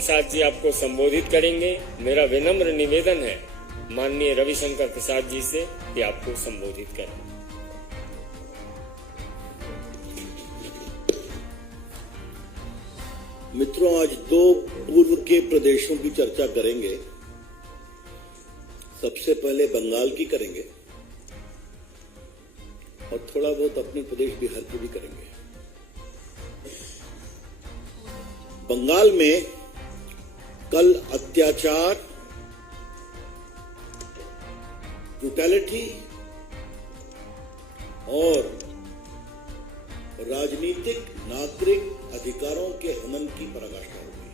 प्रसाद जी आपको संबोधित करेंगे। मेरा विनम्र निवेदन है माननीय रविशंकर प्रसाद जी से कि आपको संबोधित करें। मित्रों, आज दो पूर्व के प्रदेशों की चर्चा करेंगे। सबसे पहले बंगाल की करेंगे और थोड़ा बहुत अपने प्रदेश बिहार की भी करेंगे। बंगाल में कल अत्याचार, ब्रूटैलिटी और राजनीतिक नागरिक अधिकारों के हनन की पराकाष्ठा हो गई।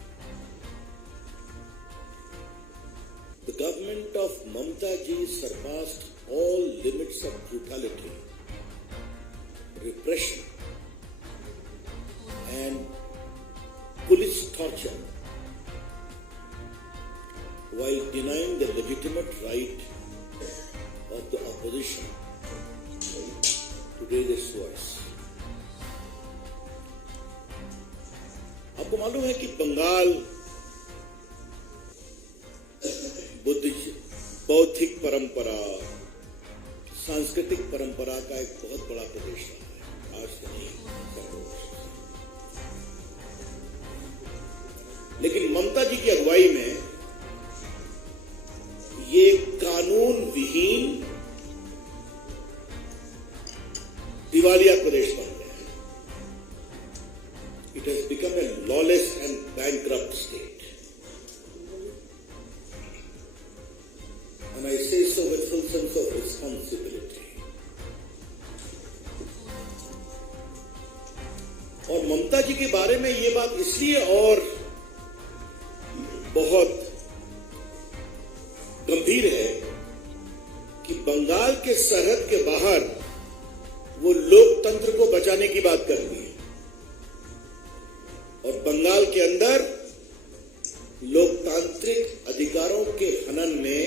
The government of Mamata ji surpassed all limits of brutality, repression and police torture while denying the legitimate right of the opposition to raise its voice. आपको मालूम है कि बंगाल बौद्धिक परंपरा, सांस्कृतिक परंपरा का एक बहुत बड़ा प्रदेश है। आज से नहीं, लेकिन ममता जी की अगुवाई में ये कानून विहीन दिवालिया प्रदेश बन गया है। It has become a lawless and bankrupt state. And I say so with full sense of responsibility. और ममता जी के बारे में ये बात इसलिए और बहुत गंभीर है कि बंगाल के सरहद के बाहर वो लोकतंत्र को बचाने की बात कर रही है और बंगाल के अंदर लोकतांत्रिक अधिकारों के हनन में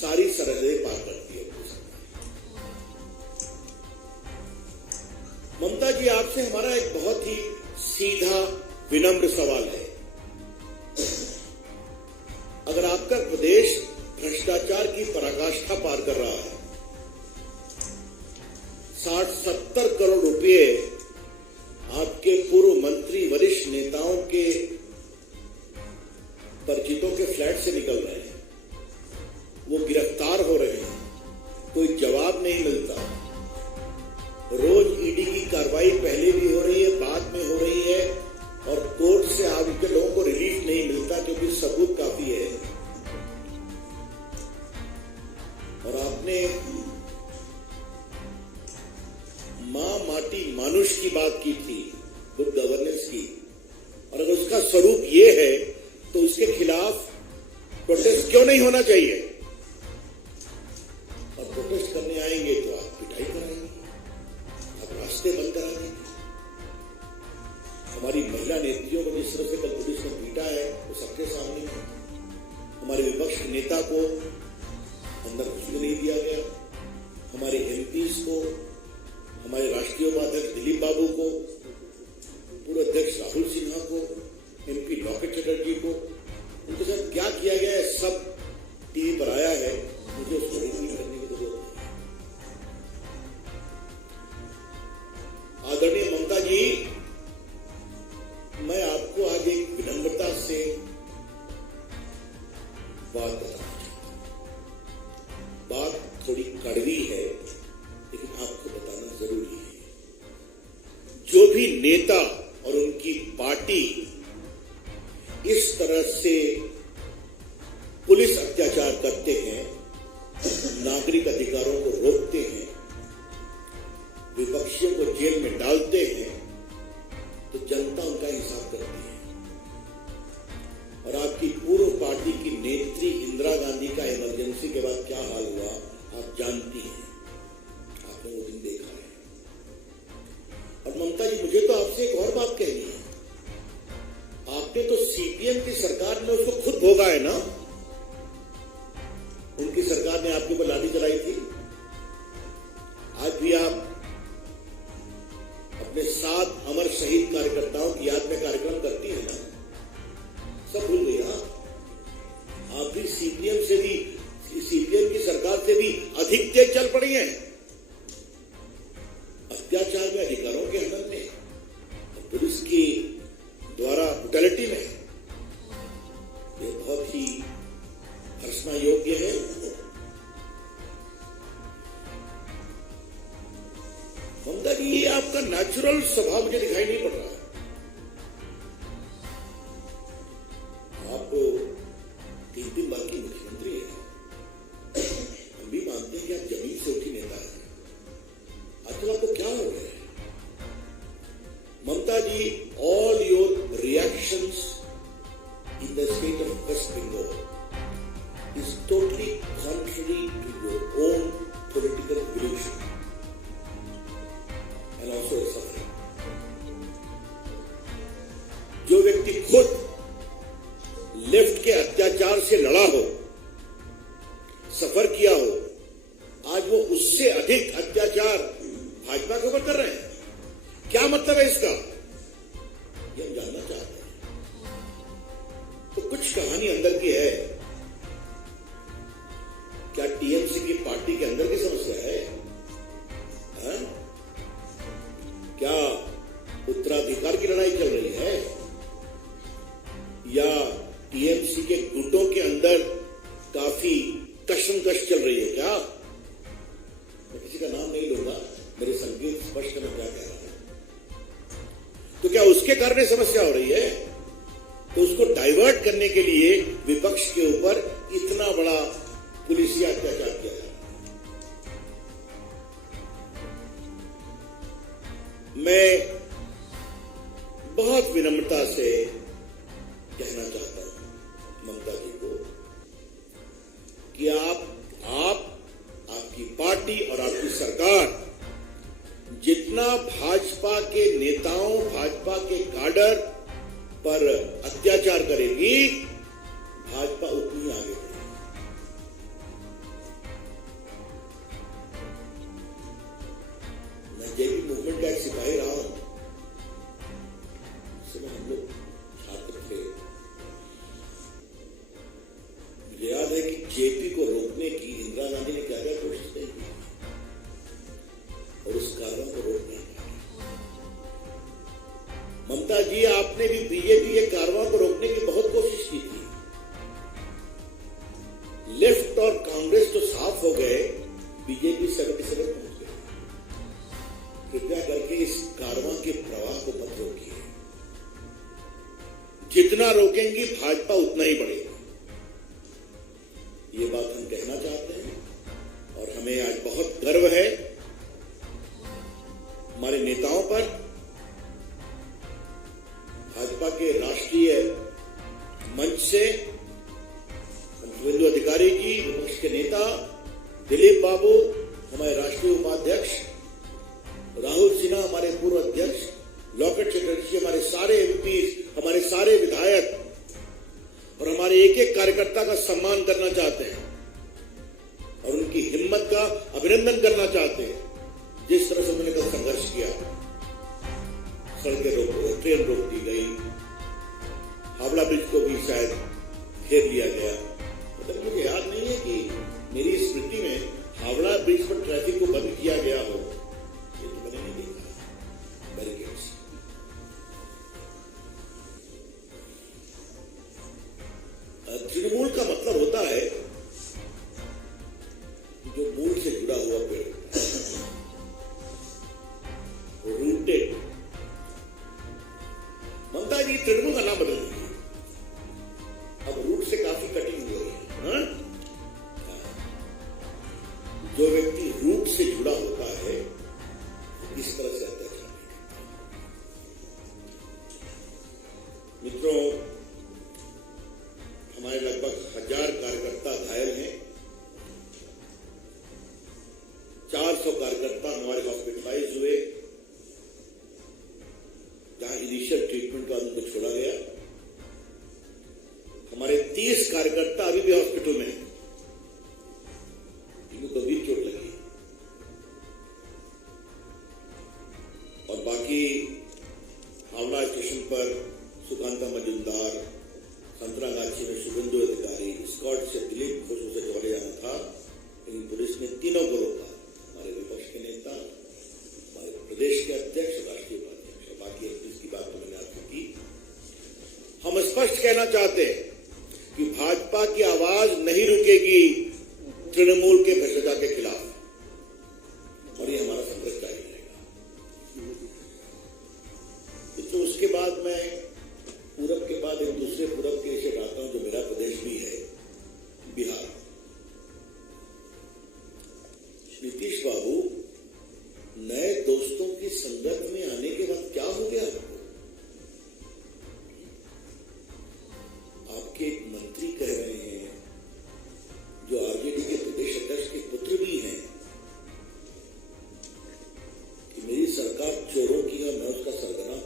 सारी सरहदें पार करती है। ममता जी, आपसे हमारा एक बहुत ही सीधा विनम्र सवाल है। अगर आपका प्रदेश भ्रष्टाचार की पराकाष्ठा पार कर रहा है, 60-70 करोड़ रुपए आपके पूर्व मंत्री, वरिष्ठ नेताओं के परिचितों के फ्लैट से निकल रहे हैं, वो गिरफ्तार हो रहे हैं, कोई जवाब नहीं मिलता। रोज ईडी की कार्रवाई पहले भी हो रही है, बाद में हो रही है और कोर्ट से आपके लोगों को रिलीफ नहीं मिलता क्योंकि सबूत काफी है। और आपने मां माटी मानुष की बात की थी, गुड गवर्नेंस की, और अगर उसका स्वरूप ये है तो उसके खिलाफ प्रोटेस्ट क्यों नहीं होना चाहिए? और प्रोटेस्ट करने आएंगे तो आप पिटाई कराएंगे, आप रास्ते बंद करा देंगे। हमारी महिला नेत्रियों को जिस तरह से कल पुलिस ने पीटा है वो सबके सामने है। हमारे विपक्ष नेता को अंदर घुसने नहीं दिया गया, हमारे एमपीज को, हमारे राष्ट्रीय उपाध्यक्ष दिलीप बाबू को, पूर्व अध्यक्ष राहुल सिन्हा को, एमपी लॉकेट चटर्जी को, उनके साथ क्या किया गया है सब टीवी पर आया है। मुझे उसको रिपीट करने की जरूरत नहीं। आदरणीय ममता जी, मैं आपको आज एक विनम्रता से बात बताना चाहता हूं। बात थोड़ी कड़वी है लेकिन आपको बताना जरूरी है। जो भी नेता और उनकी पार्टी इस तरह से पुलिस अत्याचार करते हैं, नागरिक अधिकारों को रोकते हैं, विपक्षियों को जेल में डालते हैं, तो जनता उनका हिसाब करती है। और आपकी पूर्व पार्टी की नेत्री इंदिरा गांधी का इमरजेंसी के बाद क्या हाल हुआ आप जानती हैं, आपने वो दिन देखा है। और ममता जी, मुझे तो आपसे एक और बात कहनी है। आपने तो सीपीएम की सरकार में उसको खुद भोगा है ना। उनकी सरकार ने आपके ऊपर लाठी चलाई थी। आज भी आप अपने 7 अमर शहीद कार्यकर्ताओं की याद में कार्यक्रम करती है ना। पड़ी हैं अत्याचार में, अधिकारों के हनन में, पुलिस की द्वारा ब्रुटैलिटी में। ये बहुत ही हर्षना योग्य है। ममता जी, ये आपका नेचुरल स्वभाव मुझे दिखाई नहीं पड़ रहा। आप 3 बार की मुख्यमंत्री हैं। हम भी मानते हैं कि आप जमीन से उठी नेता हैं। आजकल आपको क्या हो गया है Mamata ji? All your reactions in the state of West Bengal is totally contrary to your own political evolution and also suffering. जो व्यक्ति खुद लेफ्ट के अत्याचार से लड़ा हो, सफर किया हो, आज वो उससे अधिक अत्याचार भाजपा के ऊपर कर रहे हैं। क्या मतलब है इसका? ये हम जानना चाहते हैं। तो कुछ कहानी अंदर की है। क्या टीएमसी की पार्टी के अंदर की समस्या है? क्या उत्तराधिकार की लड़ाई चल रही है? या टीएमसी के गुटों के अंदर काफी कशमकश चल रही है? क्या मैं किसी का नाम नहीं लूंगा, मेरे संकेत स्पष्ट में क्या कह रहा है। तो क्या उसके कारण समस्या हो रही है? तो उसको डाइवर्ट करने के लिए विपक्ष के ऊपर इतना बड़ा पुलिसिया अत्याचार किया है। मैं बहुत विनम्रता से कहना चाहता हूं ममता जी को कि आपकी पार्टी और आपकी सरकार जितना भाजपा के नेताओं, भाजपा के काडर पर अत्याचार करेगी, भाजपा उतनी आगे बढ़ेगी। मैं जेपी मूवमेंट का एक सिपाही रहा हूं। उस समय हम लोग छात्र थे। मुझे याद है कि जेपी को रोकने की इंदिरा गांधी ने क्या क्या कोशिश की और उस कार्रवाई को रोकने की। ममता जी, आपने भी बीजेपी के कार्रवाई को रोकने की बहुत कोशिश की थी। लेफ्ट और कांग्रेस तो साफ हो गए, बीजेपी 77 पहुंच गए। कृपया करके इस कार्रवाई के प्रवाह को मत रोकिए। जितना रोकेंगी भाजपा उतना ही बढ़ेगा। ये बात हम कहना चाहते हैं और हमें आज बहुत गर्व है हमारे नेताओं पर। भाजपा के राष्ट्रीय मंच से शुभेंदु अधिकारी जी, विपक्ष के नेता दिलीप बाबू, हमारे राष्ट्रीय उपाध्यक्ष राहुल सिन्हा, हमारे पूर्व अध्यक्ष लॉकेट चटर्जी, हमारे सारे एमपी, हमारे सारे विधायक और हमारे एक एक कार्यकर्ता का सम्मान करना चाहते हैं और उनकी हिम्मत का अभिनंदन करना चाहते हैं। जिस तरह से उन्होंने कल संघर्ष किया, सड़कें ट्रेन रोक दी गई, हावड़ा ब्रिज को भी शायद घेर लिया गया। मतलब मुझे याद नहीं है कि मेरी स्मृति में हावड़ा ब्रिज पर ट्रैफिक को बंद किया गया हो। ये तो मैंने नहीं देखा। बैरिकेड्स। तृणमूल का मतलब होता है जो मूल से जुड़ा हुआ पेड़, रूटेड। ममता जी, तृणमूल का नाम बदल दीजिए। अब रूट से काफी कटिंग हो रही है। जो व्यक्ति रूट से जुड़ा होता है इस तरह से अत्याचार नहीं करता। मित्रों, हमारे लगभग 1000 कार्यकर्ता घायल हैं। 400 कार्यकर्ता हमारे हॉस्पिटलाइज हुए, जहां इनिशियल ट्रीटमेंट के बाद उनको छोड़ा गया। हमारे 30 कार्यकर्ता अभी भी हॉस्पिटल में हैं। इनको गंभीर चोट लगी और बाकी हावड़ा स्टेशन पर सुकांता मजुमदार, संतरागाछी में शुभेंदु अधिकारी, स्कॉट से दिलीप खुशबू से चले जाना था, लेकिन पुलिस ने तीनों को रोका। चाहते हैं कि भाजपा की आवाज नहीं रुकेगी तृणमूल के भ्रष्टाचार के खिलाफ, और ये हमारा संघर्ष जारी रहेगा। तो उसके बाद मैं पूरब के बाद एक दूसरे पूरब के विषय आता हूं, जो मेरा प्रदेश भी है, बिहार। नीतीश बाबू, नए दोस्तों की संगत में आने के बाद क्या हो गया आपको? आपके एक मंत्री कह रहे हैं, जो आरजेडी के प्रदेश अध्यक्ष के पुत्र भी हैं, कि मेरी सरकार चोरों की है, मैं उसका सरगना।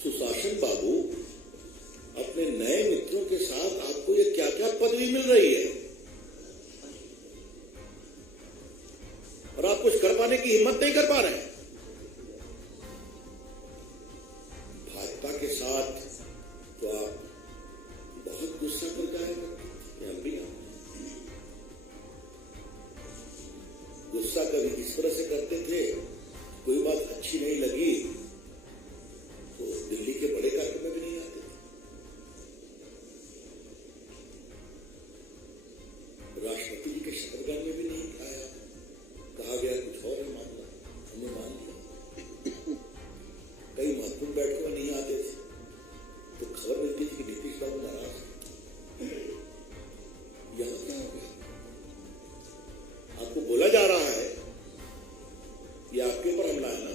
सुशासन बाबू, अपने नए मित्रों के साथ आपको ये क्या क्या पदवी मिल रही है, और आप कुछ कर पाने की हिम्मत नहीं कर पा रहे हैं। भाजपा के साथ तो आप बहुत गुस्सा कर जाएगा। हम भी गुस्सा कभी इस तरह से करते थे, कोई बात अच्छी नहीं लगी तो दिल्ली के बड़े कार्यक्रम में भी नहीं आते थे, राष्ट्रपति जी के शपथग्रहण में भी नहीं आया, कहा गया कुछ और है मामला, हमने मान लिया। कई महत्वपूर्ण बैठकों में नहीं आते थे तो खबर मिलती थी कि नीतीश बाबू नाराज है। यहां क्या हो गया? आपको बोला जा रहा है ये आपके ऊपर हमला है ना।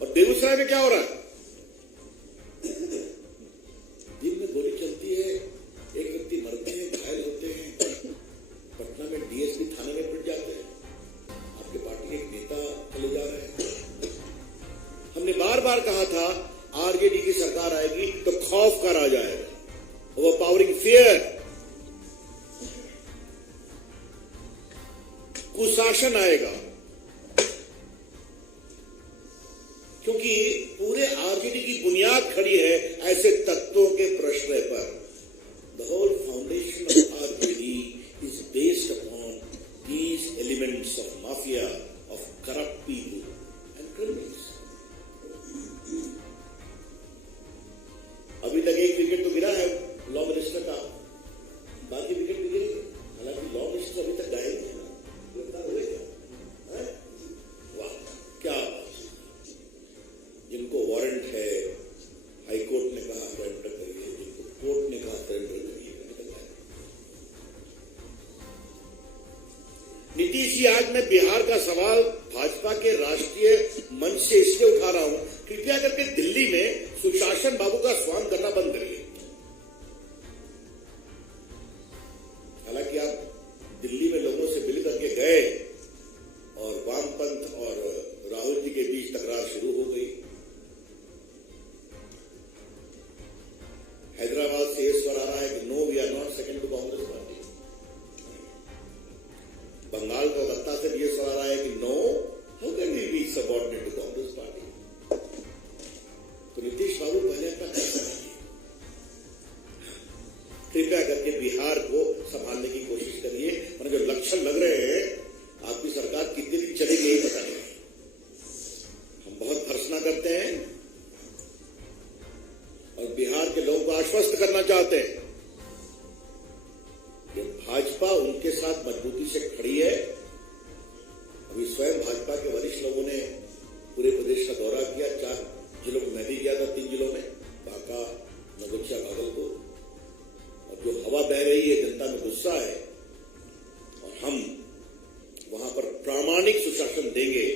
और बेगूसराय में क्या हो रहा है? दिन में गोली चलती है, एक व्यक्ति मरते हैं, घायल होते हैं, पटना में डीएसपी थाने में पिट जाते हैं, आपके पार्टी के एक नेता चले जा रहे हैं। हमने बार बार कहा था आरजेडी की सरकार आएगी तो खौफ का राज आएगा, ओवरपावरिंग फियर, कुशासन आएगा, क्योंकि पूरे आरजेडी की बुनियाद खड़ी है ऐसे तत्वों के प्रश्रय पर। The whole foundation of RJD is based upon these elements of mafia, of corrupt people and criminals. अभी तक एक विकेट तो गिरा है लॉ मिनिस्टर का, बाकी विकेट भी गिरे, हालांकि लॉ मिनिस्टर अभी तक गायब नहीं है, गिरफ्तार हुए क्या? वाह, क्या बात। जिनको वारंट है, हाईकोर्ट ने कहा सरेंडर करिए, जिनको कोर्ट ने कहा सरेंडर करिए, नीतीश जी, आज मैं बिहार का सवाल भाजपा के राष्ट्रीय मंच से इसलिए उठा रहा हूं, कृपया करके दिल्ली में सुशासन बाबू का स्वागत करना बंद करिए। हालांकि आप दिल्ली में लोगों से मिल करके गए और वामपंथ और राहुल जी के बीच तकरार शुरू हो गई। हैदराबाद से ये स्वर आ रहा है कि no, we are not second to Congress party. Bengal Kolkata से ये स्वर आ रहा है कि no, how can we be subordinate to Congress party. तो नीतीश बाबू पहले अपना फैसला कीजिए, कृपया करके बिहार को संभालने की कोशिश करिए, और जो लक्षण लग रहे हैं आपकी सरकार कितने दिन चलेगी यही पता नहीं। हम बहुत भर्त्सना करते हैं और बिहार के लोगों को आश्वस्त करना चाहते हैं कि भाजपा उनके साथ मजबूती से खड़ी है। अभी स्वयं भाजपा के वरिष्ठ लोगों ने पूरे प्रदेश का दौरा किया, 4 जिलों में मैं भी गया था, 3 जिलों में, बांका, नगोचिया, भागलपुर। और जो हवा बह रही है, जनता में गुस्सा है, और हम वहां पर प्रामाणिक सुशासन देंगे,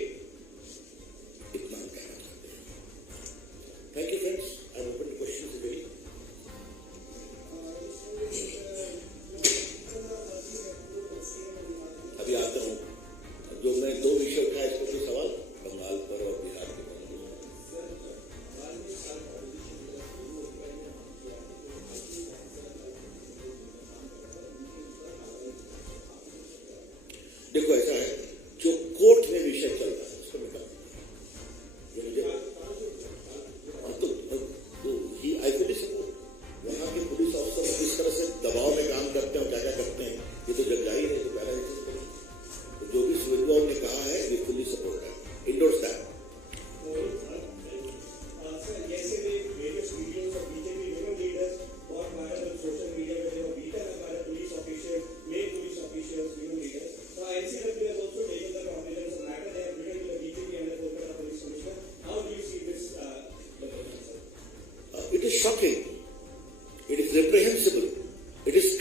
इतना हम कहना चाहते हैं। Thank you friends, I am open two questions if any. अभी आता हूं, जो मैं 2 विषय उठाया इस पर कोई सवाल, बंगाल पर और बिहार के पर।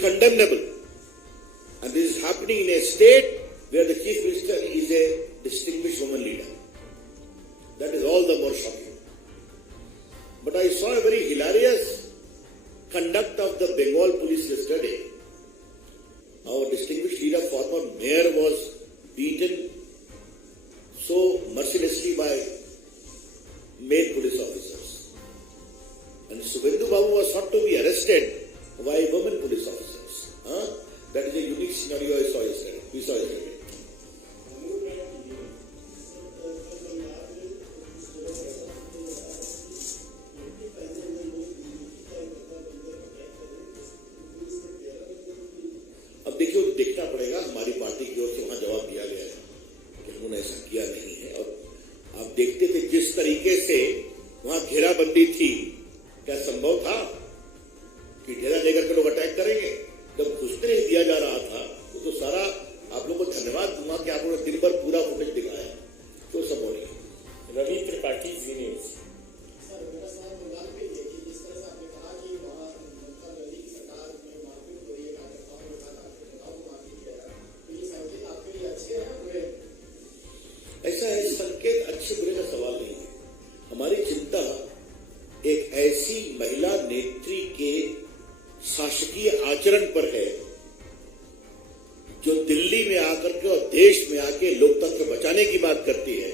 condemnable. And this is happening in a state where the Chief Minister is a distinguished woman leader. That is all the more shocking. But I saw a very hilarious conduct of the Bengal police yesterday. Our distinguished leader, former mayor, was beaten so mercilessly by male police officers. And Subhendu Babu was thought to be arrested by women police officers. That is a unique scenario we saw yesterday. अब देखिए, देखना पड़ेगा, हमारी party की ओर से वहां जवाब दिया गया है कि उन्होंने ऐसा किया नहीं है। और आप देखते थे जिस तरीके से वहां घेराबंदी थी, क्या संभव था कि घेरा लेकर के लोग अटैक करेंगे? जब घुसने नहीं दिया जा रहा था तो सारा आप लोगों को धन्यवाद दूंगा कि आप लोगों ने दिन भर पूरा फुटेज दिखाया, तो संभव नहीं। रवि त्रिपाठी, जी न्यूज। ऐसा है, संकेत अच्छे बुरे का सवाल नहीं है। हमारी चिंता एक ऐसी महिला नेत्री के शासकीय आचरण पर है जो दिल्ली में आकर के और देश में आके लोकतंत्र बचाने की बात करती है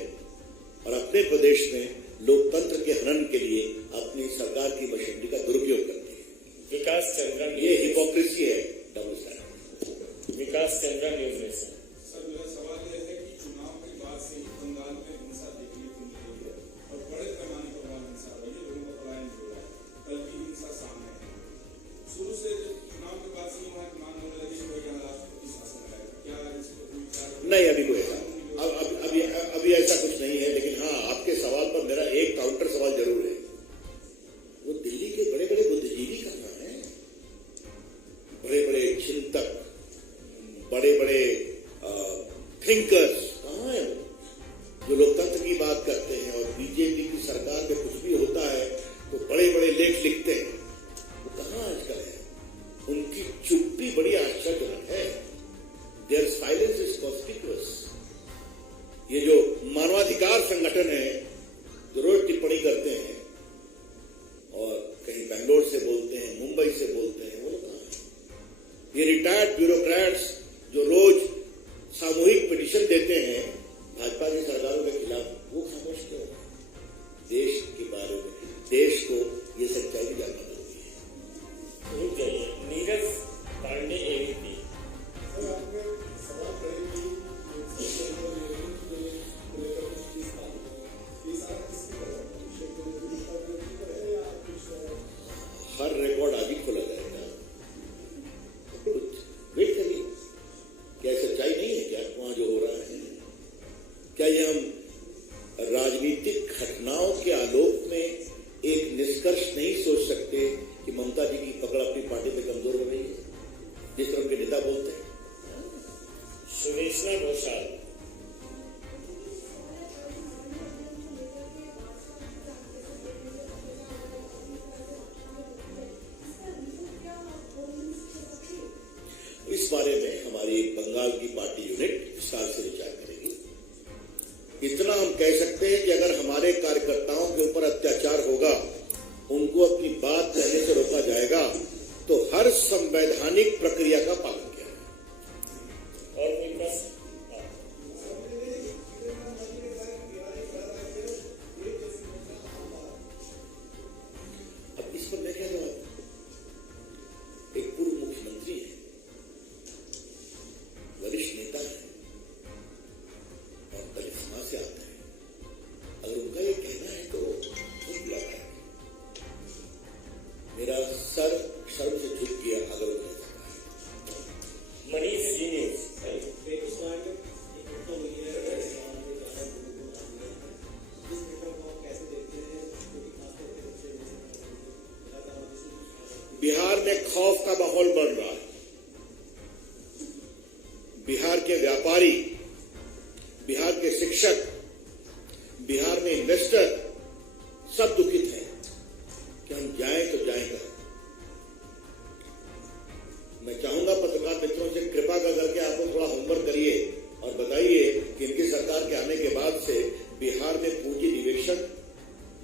और अपने प्रदेश में लोकतंत्र के हनन के लिए अपनी सरकार की मशीनरी का दुरुपयोग करती है। विकास चंद्रा, ये हिपोक्रेसी है, डबल स्टैंडर्ड। विकास चंद्रा, न्यूज नेशन। सर, मेरा सवाल यह है कि चुनाव के बाद से बंगाल में हिंसा देखने को मिल रही है और बड़े पैमाने पर वहां हिंसा हो रही है, लोगों का पलायन हो रहा है, कल की हिंसा सामने है। शुरू से चुनाव के बाद से वहां मांग होने लगी कि यहाँ राष्ट्रपति शासन है, क्या इसको नहीं, अभी कोई ऐसा अभी ऐसा कुछ नहीं है। लेकिन हाँ, आपके सवाल पर मेरा एक काउंटर सवाल जरूर है। वो दिल्ली के बड़े बड़े बुद्धिजीवी कहाँ हैं? बड़े बड़े चिंतक, बड़े बड़े थिंकर्स कहाँ हैं? जो लोकतंत्र की बात करते हैं और बीजेपी की सरकार में कुछ भी होता है तो बड़े बड़े लेख लिखते हैं, वो कहाँ आजकल है? उनकी चुप्पी बड़ी आश्चर्यजनक है। There silence is conspicuous. ये जो मानवाधिकार संगठन है जो रोज टिप्पणी करते हैं और कहीं बैंगलोर से बोलते हैं, मुंबई से बोलते हैं, वो कहाँ है? ये रिटायर्ड ब्यूरोक्रेट्स जो रोज सामूहिक पिटीशन देते हैं भाजपा की सरकारों के खिलाफ, वो खामोश क्यों है? देश के बारे में, देश को ये सच्चाई जानना जरूरी है। नीरज पांडे, एबीपी। हर रिकॉर्ड आदि खोला जाएगा, वेट करिए। क्या सच्चाई नहीं है क्या वहां जो हो रहा है? क्या ये हम राजनीतिक घटनाओं के आलोक में एक निष्कर्ष नहीं सोच सकते कि ममता जी की पकड़ अपनी पार्टी में कमजोर हो रही है, जिस तरह उनके नेता बोलते हैं? सुरेशना घोषाल। इस बारे में हमारी बंगाल की पार्टी यूनिट विस्तार से विचार करेगी। इतना हम कह सकते हैं कि अगर हमारे कार्यकर्ताओं के ऊपर अत्याचार होगा, उनको अपनी बात कहने से रोका जाएगा, तो हर संवैधानिक प्रक्रिया का पालन किया जाएगा। और कोई प्रश्न? अब इस पर मैं क्या जवाब? एक पूर्व मुख्यमंत्री है, वरिष्ठ नेता है और दलित समाज से आते हैं। अगर उनका ये कहना है तो बुरा है। मेरा सर शर्म से झुक गया अगर उन्होंने कहा। मनीष, जी न्यूज। बिहार में खौफ का माहौल बन रहा है। बिहार के व्यापारी, बिहार के शिक्षक, बिहार में इन्वेस्टर सब दुखित हैं कि हम जाएं तो जाएं कहाँ। मैं चाहूंगा पत्रकार मित्रों से कृपा करके आपको थोड़ा होमवर्क करिए और बताइए कि इनकी सरकार के आने के बाद से बिहार में पूंजी निवेशक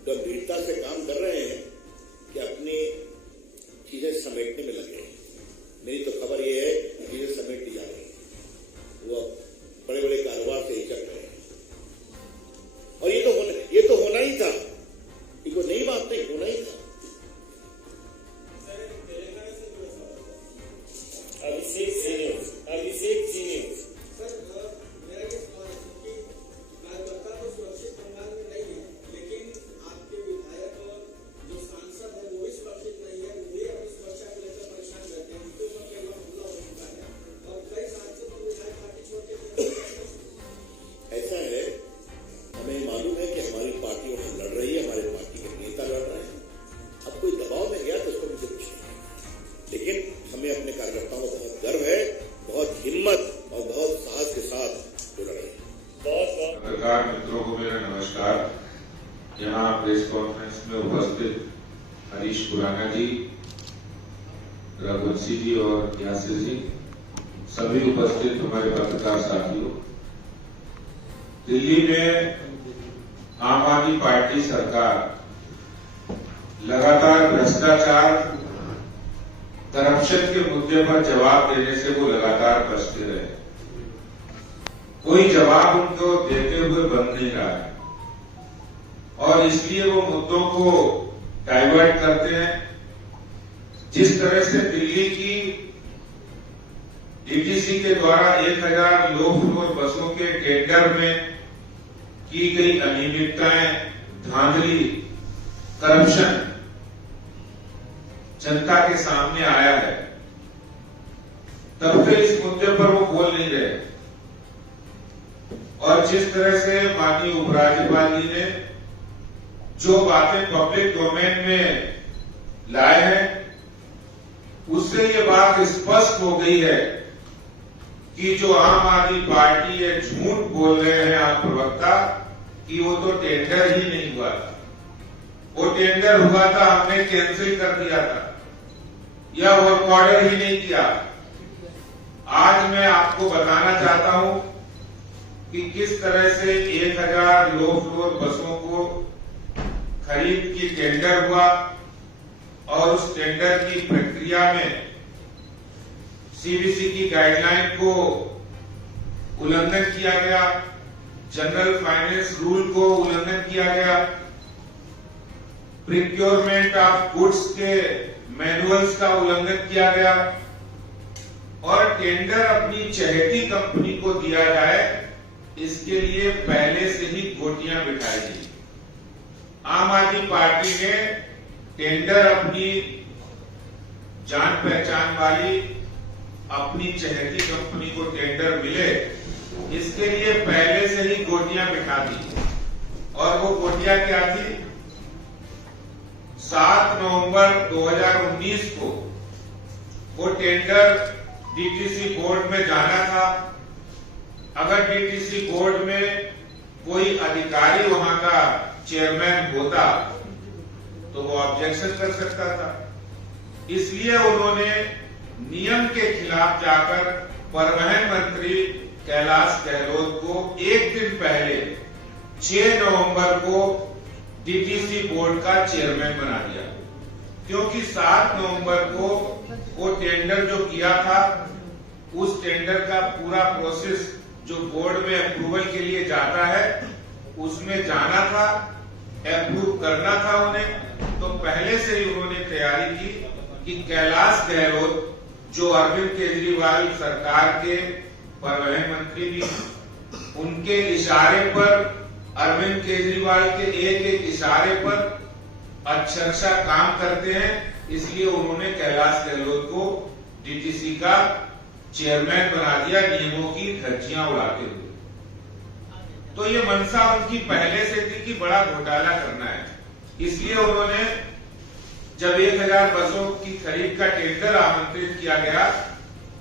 गंभीरता से काम कर रहे हैं कि अपनी चीजें समेटने में लगे हैं। मेरी तो खबर ये है कि चीजें समेट दी जा रही है, वो बड़े बड़े कारोबार से ही चल रहे हैं। और ये तो होना ही था, ये कोई नई बात नहीं, होना ही था। अभिषेक सीनियर सर, मेरा ये सवाल है कि कार्यकर्ता तो सुरक्षित बंगाल में नहीं है, लेकिन आपके विधायक जो सांसद है वो भी सुरक्षित नहीं है, वो भी अपनी सुरक्षा को लेकर परेशान रहते हैं। उनके ऊपर कई बार हमला हो चुका है और कई सांसद और विधायक पार्टी छोड़ के ऐसा है, हमें मालूम है कि हमारी पार्टी वहां लड़ रही है, हमारे पार्टी के नेता लड़ रहे हैं। अब कोई दबाव में गया तो उसको मुझे कुछ नहीं, लेकिन हमें अपने कार्यकर्ताओं को बहुत गर्व है, बहुत हिम्मत और बहुत साहस के साथ लड़ रहे हैं। पत्रकार मित्रों को मेरा नमस्कार। यहाँ प्रेस कॉन्फ्रेंस में उपस्थित हरीश खुराना जी, रघुवंशी जी और यासिर जी, सभी उपस्थित हमारे पत्रकार साथियों, दिल्ली में आम आदमी पार्टी सरकार लगातार भ्रष्टाचार, करप्शन के मुद्दे पर जवाब देने से वो लगातार बचते रहे। कोई जवाब उनको देते हुए बन नहीं रहा है और इसलिए वो मुद्दों को डाइवर्ट करते हैं। जिस तरह से दिल्ली की डीटीसी के द्वारा 1000 लो फ्लोर बसों के टेंडर में की गई अनियमितताएं, धांधली, करप्शन जनता के सामने आया है, तब से इस मुद्दे पर वो बोल नहीं रहे। और जिस तरह से माननीय उपराज्यपाल जी ने जो बातें पब्लिक डोमेन में लाए हैं, उससे ये बात स्पष्ट हो गई है कि जो आम आदमी पार्टी है, झूठ बोल रहे हैं आप प्रवक्ता कि वो तो टेंडर ही नहीं हुआ था। वो टेंडर हुआ था, हमने कैंसिल कर दिया था या वर्क ऑर्डर ही नहीं किया। आज मैं आपको बताना चाहता हूं कि किस तरह से 1000 लो फ्लोर बसों को खरीद की टेंडर हुआ और उस टेंडर की प्रक्रिया में सीबीसी की गाइडलाइन को उल्लंघन किया गया, जनरल फाइनेंस रूल को उल्लंघन किया गया, प्रिक्योरमेंट ऑफ गुड्स के मैनुअल्स का उल्लंघन किया गया और टेंडर अपनी चहेती कंपनी को दिया जाए, इसके लिए पहले से ही गोटियां बिठाई गई। आम आदमी पार्टी ने टेंडर अपनी जान पहचान वाली अपनी चहेती कंपनी को टेंडर मिले, इसके लिए पहले से ही गोटियां बिठा दी। और वो गोटियां क्या थी? 7 नवंबर 2019 को वो टेंडर डीटीसी बोर्ड में जाना था। अगर डीटीसी बोर्ड में कोई अधिकारी वहां का चेयरमैन होता तो वो ऑब्जेक्शन कर सकता था। इसलिए उन्होंने नियम के खिलाफ जाकर परिवहन मंत्री कैलाश गहलोत को एक दिन पहले 6 नवंबर को डीटीसी बोर्ड का चेयरमैन बना दिया, क्योंकि 7 नवंबर को वो टेंडर जो किया था, उस टेंडर का पूरा प्रोसेस जो बोर्ड में अप्रूवल के लिए जाता है, उसमें जाना था, अप्रूव करना था उन्हें। तो पहले से ही उन्होंने तैयारी की कि कैलाश गहलोत, जो अरविंद केजरीवाल सरकार के परिवहन मंत्री भी, उनके इशारे पर, अरविंद केजरीवाल के एक इशारे पर अक्षरशः काम करते हैं। इसलिए उन्होंने कैलाश गहलोत को डीटीसी का चेयरमैन बना दिया, नियमों की धज्जियां उड़ाते हुए। तो ये मंशा उनकी पहले से थी कि बड़ा घोटाला करना है। इसलिए उन्होंने जब 1000 बसों की खरीद का टेंडर आमंत्रित किया गया,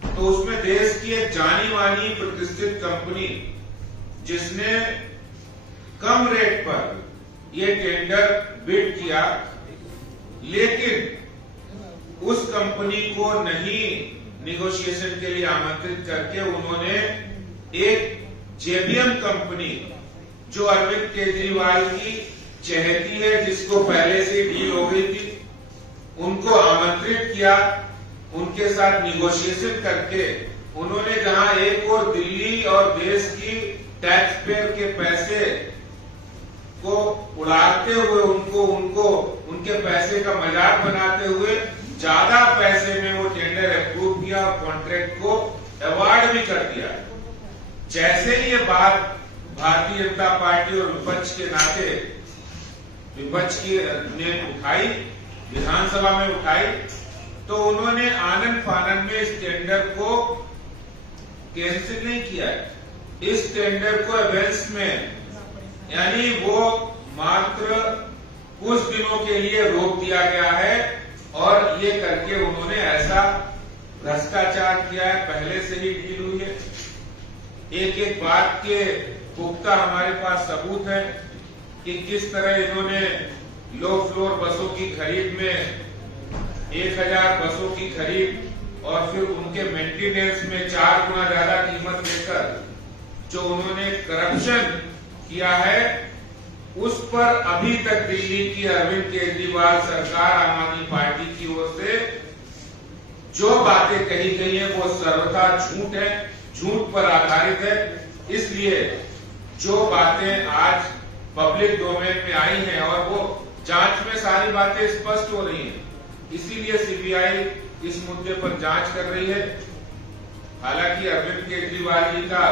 तो उसमें देश की एक जानी मानी प्रतिष्ठित कंपनी, जिसने कम रेट पर ये टेंडर बिड किया, लेकिन उस कंपनी को नहीं निगोशिएशन के लिए आमंत्रित करके उन्होंने एक जेबीएम कंपनी जो अरविंद केजरीवाल की चहेती है, जिसको पहले से डील हो गई थी, उनको आमंत्रित किया। उनके साथ निगोशिएशन करके उन्होंने जहां एक और दिल्ली और देश की टैक्स पेयर के पैसे को उड़ाते हुए उनको उनके पैसे का मजाक बनाते हुए ज्यादा पैसे में वो टेंडर अप्रूव किया और कॉन्ट्रैक्ट को अवार्ड भी कर दिया। जैसे ही ये बात भारतीय जनता पार्टी और विपक्ष के नाते विपक्ष की ने उठाई, विधानसभा में उठाई, तो उन्होंने आनंद फानन में इस टेंडर को कैंसिल नहीं किया है। इस टेंडर को एवेंस में, यानी वो मात्र कुछ दिनों के लिए रोक दिया गया है और ये करके उन्होंने ऐसा भ्रष्टाचार किया है। पहले से ही डील हुई है। एक एक बात के पुख्ता हमारे पास सबूत है कि किस तरह इन्होंने लो फ्लोर बसों की खरीद में 1000 बसों की खरीद और फिर उनके मेंटेनेंस में 4 गुना ज्यादा कीमत देकर जो उन्होंने करप्शन किया है, उस पर अभी तक दिल्ली की अरविंद केजरीवाल सरकार, आम आदमी पार्टी की ओर से जो बातें कही गई है वो सर्वथा झूठ है, झूठ पर आधारित है। इसलिए जो बातें आज पब्लिक डोमेन में आई हैं और वो जांच में सारी बातें स्पष्ट हो रही हैं, इसीलिए सीबीआई इस मुद्दे पर जांच कर रही है। हालांकि अरविंद केजरीवाल जी का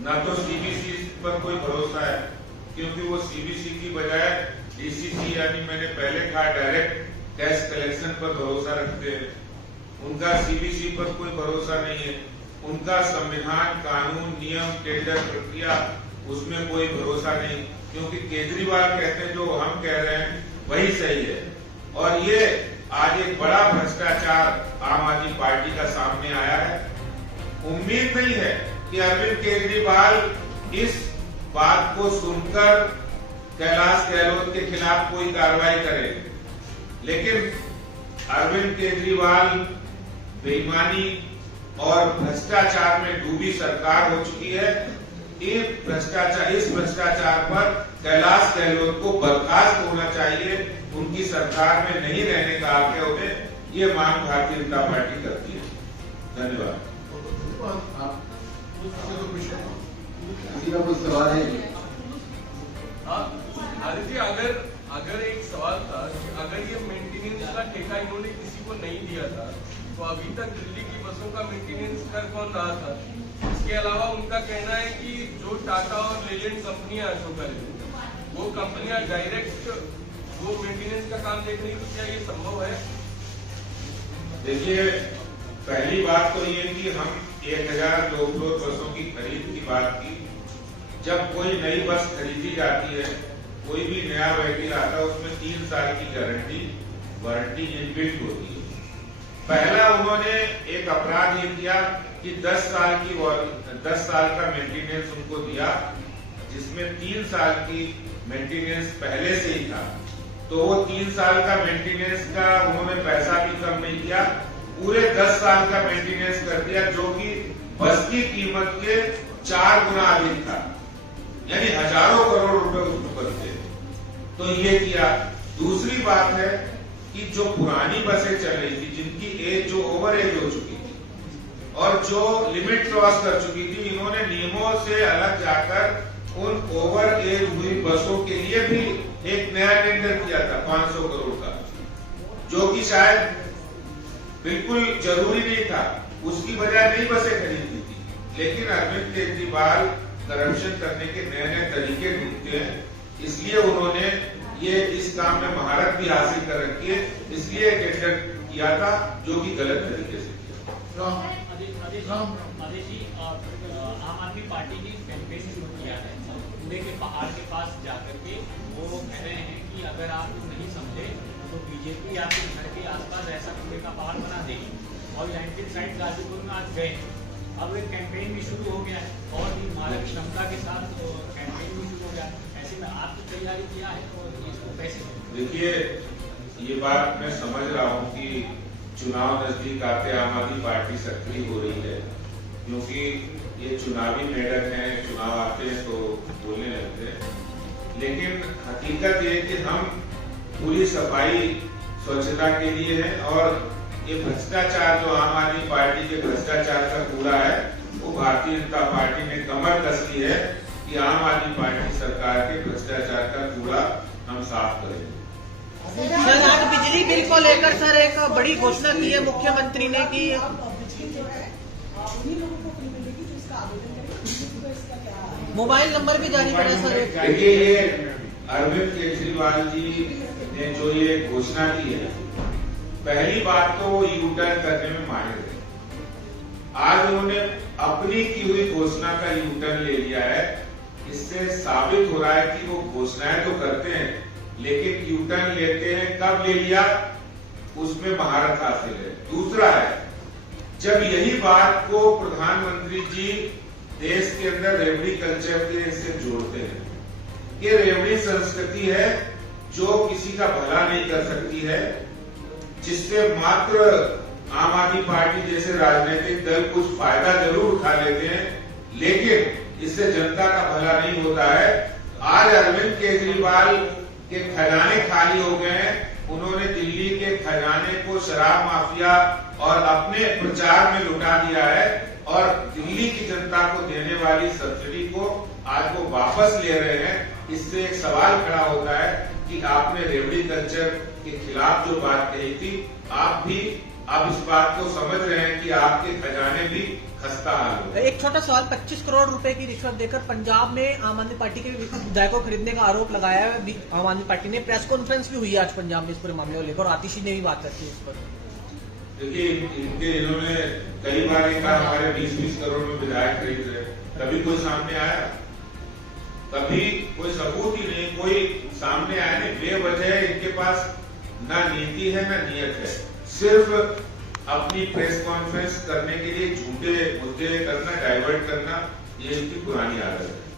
न तो सीबीसी पर कोई भरोसा है, क्योंकि वो सीबीसी की बजाय डीसीसी, यानी मैंने पहले कहा डायरेक्ट टैक्स कलेक्शन पर भरोसा रखते हैं। उनका सीबीसी पर कोई भरोसा नहीं है। उनका संविधान, कानून, नियम, टेंडर प्रक्रिया, उसमें कोई भरोसा नहीं, क्योंकि केजरीवाल कहते हैं जो हम कह रहे हैं वही सही है। और ये आज एक बड़ा भ्रष्टाचार आम आदमी पार्टी का सामने आया है। उम्मीद नहीं है कि अरविंद केजरीवाल इस बात को सुनकर कैलाश गहलोत के खिलाफ कोई कार्रवाई करे, लेकिन अरविंद केजरीवाल बेईमानी और भ्रष्टाचार में डूबी सरकार हो चुकी है। इस भ्रष्टाचार पर कैलाश गहलोत को बर्खास्त होना चाहिए, उनकी सरकार में नहीं रहने का आग्रह उन्हें, ये मांग भारतीय जनता पार्टी करती है। धन्यवाद। सवाल है आदित्य, अगर एक सवाल था कि अगर ये मेंटेनेंस का ठेका इन्होंने किसी को नहीं दिया था, तो अभी तक दिल्ली की बसों का मेंटेनेंस कर कौन रहा था? इसके अलावा उनका कहना है कि जो टाटा और लेजेंड कंपनियां अशोका लेलैंड, वो कंपनियां डायरेक्ट वो मेंटेनेंस का काम देख रही, तो क्या ये संभव है? देखिए, पहली बात तो ये कि हम 1000 लो फ्लोर बसों की खरीद की बात की। जब कोई नई बस खरीदी जाती है, कोई भी नया व्हीकल आता है, उसमें 3 साल की वारंटी इनबिल्ट होती है। पहला उन्होंने एक अपराध ये किया कि 10 साल का मेंटेनेंस उनको दिया, जिसमें 3 साल की मेंटेनेंस पहले से ही था। तो वो 3 साल का मेंटेनेंस का उन्होंने पैसा भी कम नहीं किया, पूरे 10 साल का मेंटेनेंस कर दिया, जो कि बस की कीमत के 4 गुना अधिक था, यानी हजारों करोड़ रुपए उसमें बनते। तो ये किया। दूसरी बात है कि जो पुरानी बसें चल रही थी, जिनकी एज जो ओवर एज हो चुकी थी और जो लिमिट क्रॉस कर चुकी थी, इन्होंने नियमों से अलग जाकर उन ओवर एज हुई बसों के लिए भी एक नया टेंडर किया था 500 करोड़ का, जो कि शायद बिल्कुल जरूरी नहीं था, उसकी बजाय नई बसें खरीदी थी। लेकिन अरविंद केजरीवाल करप्शन करने के नए नए तरीके ढूंढते हैं, इसलिए उन्होंने ये इस काम में महारत भी हासिल कर रखी है, इसलिए टेंडर किया था, जो कि गलत तरीके से किया। आदेश जी, आम आदमी पार्टी ने कैंपेन शुरू किया है पूरे के पहाड़ के पास जाकर के। वो कह रहे हैं कि अगर आप नहीं समझे तो बीजेपी आपके घर के आसपास ऐसा कूड़े का पहाड़ बना देगी, और यूनाइटेड साइड गाजीपुर में आज गए। अब एक कैंपेन भी शुरू हो गया है और भी मारक क्षमता के साथ कैंपेन भी शुरू हो गया। ऐसे में आपकी तैयारी किया है और इसको कैसे? देखिए, ये बात मैं समझ रहा हूँ कि चुनाव नजदीक आते आम आदमी पार्टी सक्रिय हो रही है, क्योंकि ये चुनावी मेडल है, चुनाव आते हैं तो बोलने लगते हैं। लेकिन हकीकत ये है कि हम पूरी सफाई स्वच्छता के लिए है, और ये भ्रष्टाचार जो आम आदमी पार्टी के भ्रष्टाचार का कूड़ा है, वो भारतीय जनता पार्टी ने कमर कस ली है कि आम आदमी पार्टी सरकार के भ्रष्टाचार का कूड़ा हम साफ करेंगे। सर, आज बिजली बिल को लेकर सर एक बड़ी घोषणा की है मुख्यमंत्री ने कि मोबाइल नंबर भी जारी करा सर। देखिए, ये अरविंद केजरीवाल जी ने जो ये घोषणा की है, पहली बात तो वो यू टर्न करने में माहिर है। आज उन्होंने अपनी की हुई घोषणा का यू टर्न ले लिया है। इससे साबित हो रहा है कि वो घोषणाएं तो करते हैं, लेकिन यू टर्न लेते हैं कब ले लिया, उसमें महारत हासिल है। दूसरा है, जब यही बात को प्रधानमंत्री जी देश के अंदर रेवड़ी कल्चर के से जोड़ते हैं, ये रेवड़ी संस्कृति है जो किसी का भला नहीं कर सकती है, जिससे मात्र आम आदमी पार्टी जैसे राजनीतिक दल कुछ फायदा जरूर उठा लेते हैं, लेकिन इससे जनता का भला नहीं होता है। आज अरविंद केजरीवाल के खजाने खाली हो गए हैं। उन्होंने दिल्ली के खजाने को शराब माफिया और अपने प्रचार में लुटा दिया है, और दिल्ली की जनता को देने वाली सब्सिडी को आज वो वापस ले रहे हैं। इससे एक सवाल खड़ा होता है कि आपने रेवड़ी कल्चर के खिलाफ जो बात कही थी, आप भी अब इस बात को समझ रहे हैं कि आपके खजाने भी खस्ता हाल हो। एक छोटा सवाल, 25 करोड़ रुपए की रिश्वत देकर पंजाब में आम आदमी पार्टी के विधायकों को खरीदने का आरोप लगाया है आम आदमी पार्टी ने। प्रेस कॉन्फ्रेंस भी हुई है आज पंजाब में इस पूरे मामले को लेकर, आतिशी ने भी बात करती है इस पर। देखिए, इन्होंने कई बार कहा हमारे 20-20 करोड़ में विधायक खरीद रहे, कभी कोई सामने आया? कभी कोई सबूत ही नहीं, कोई सामने आया नहीं। बेवजह इनके पास ना नीति है ना नियत है, सिर्फ अपनी प्रेस कॉन्फ्रेंस करने के लिए झूठे मुद्दे करना, डाइवर्ट करना, ये इनकी पुरानी आदत है।